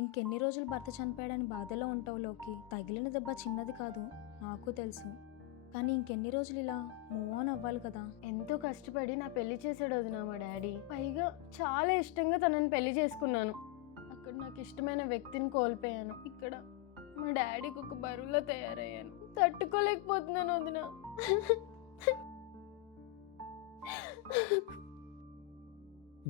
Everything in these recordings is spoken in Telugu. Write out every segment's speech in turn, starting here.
ఇంకెన్ని రోజులు భర్త చనిపోయాడని బాధలో ఉంటావు లోకి. తగిలిన దెబ్బ చిన్నది కాదు, నాకు తెలుసు. కానీ ఇంకెన్ని రోజులు ఇలా మూవ్ ఆన్ అవ్వాలి కదా. ఎంతో కష్టపడి నా పెళ్లి చేసాడు వదినా మా డాడీ. పైగా చాలా ఇష్టంగా తనని పెళ్లి చేసుకున్నాను. అక్కడ నాకు ఇష్టమైన వ్యక్తిని కోల్పోయాను. ఇక్కడ మా డాడీకి ఒక బరువులో తయారయ్యాను. తట్టుకోలేకపోతున్నాను వదినా.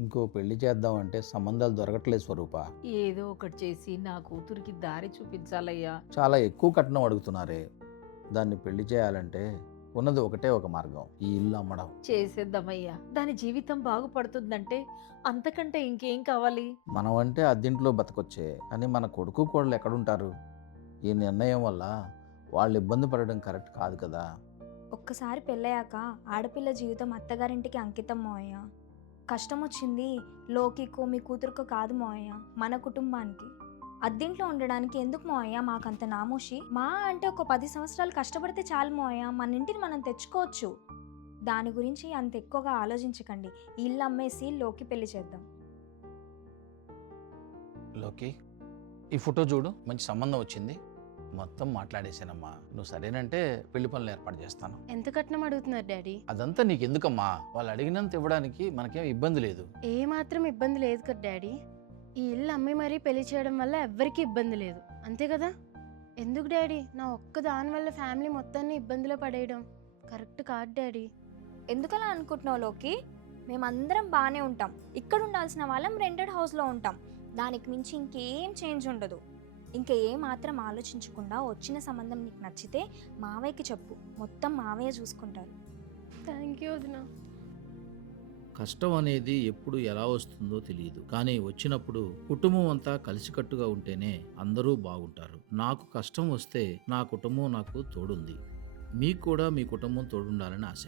ఇంకో పెళ్లి చేద్దామంటే సంబంధాలు దొరకట్లేదు స్వరూప. ఏదో ఒకటి చేసి నా కూతురికి దారి చూపించాలయ్యా. చాలా ఎక్కువ కట్నం అడుగుతున్నారే. దాన్ని పెళ్లి చేయాలంటే ఉన్నది ఒకటే ఒక మార్గం, ఈ ఇల్లు అమ్మడం. చేసేద్దామయ్యా. దాని జీవితం బాగుపడుతుందంటే అంతకంటే ఇంకేం కావాలి? మనం అంటే అద్దెంట్లో బతకొచ్చే, కానీ మన కొడుకు కోడలు ఎక్కడుంటారు? ఈ నిర్ణయం వల్ల వాళ్ళు ఇబ్బంది పడడం కరెక్ట్ కాదు కదా. ఒక్కసారి పెళ్ళయ్యాక ఆడపిల్ల జీవితం అత్తగారింటికి అంకితం మోయ. కష్టం వచ్చింది లోకికో మీ కూతురుకో కాదు మోయ, మన కుటుంబానికి. అద్దింట్లో ఉండడానికి ఎందుకు మోయ మాకంత నామోషి? మా అంటే ఒక 10 సంవత్సరాలు కష్టపడితే చాలు మోయ, మన ఇంటిని మనం తెచ్చుకోవచ్చు. దాని గురించి అంత ఎక్కువగా ఆలోచించకండి. ఈ ఇల్లు అమ్మేసి లోకి పెళ్లి చేద్దాం. లోకి, ఈ ఫోటో చూడు, మంచి సంబంధం వచ్చింది. మొత్తం మాట్లాడేసానమ్మా. నువ్వు సరేనంటే పెళ్లి పనులు ఏర్పాటు చేస్తాను. ఎంత కట్నం అడుగుతున్నారు డాడీ? అదంతా నీకు ఎందుకమ్మా? వాళ్ళు అడిగినంత ఇవ్వడానికి మనకేం ఇబ్బంది లేదు. ఏ మాత్రం ఇబ్బంది లేదు కదా డాడీ. ఈ ఇల్లు అమ్మి మరీ పెళ్లి చేయడం వల్ల ఎవ్వరికీ ఇబ్బంది లేదు, అంతే కదా? ఎందుకు డాడీ నా ఒక్క దాని వల్ల ఫ్యామిలీ మొత్తాన్ని ఇబ్బందిలో పడేయడం కరెక్ట్ కాదు డాడీ. ఎందుకలా అనుకుంటున్నావు లోకి? మేమందరం బాగానే ఉంటాం. ఇక్కడ ఉండాల్సిన వాళ్ళం రెంటెడ్ హౌస్లో ఉంటాం. దానికి మించి ఇంకేం చేంజ్ ఉండదు. ఇంకా ఏ మాత్రం ఆలోచించకుండా వచ్చిన సంబంధం నీకు నచ్చితే మావయ్యకి చెప్పు, మొత్తం మావయ్య చూసుకుంటారు. థ్యాంక్ యూ వదినా. కష్టం అనేది ఎప్పుడు ఎలా వస్తుందో తెలియదు, కానీ వచ్చినప్పుడు కుటుంబం అంతా కలిసికట్టుగా ఉంటేనే అందరూ బాగుంటారు. నాకు కష్టం వస్తే నా కుటుంబం నాకు తోడుంది. మీకు కూడా మీ కుటుంబం తోడుండాలని ఆశ.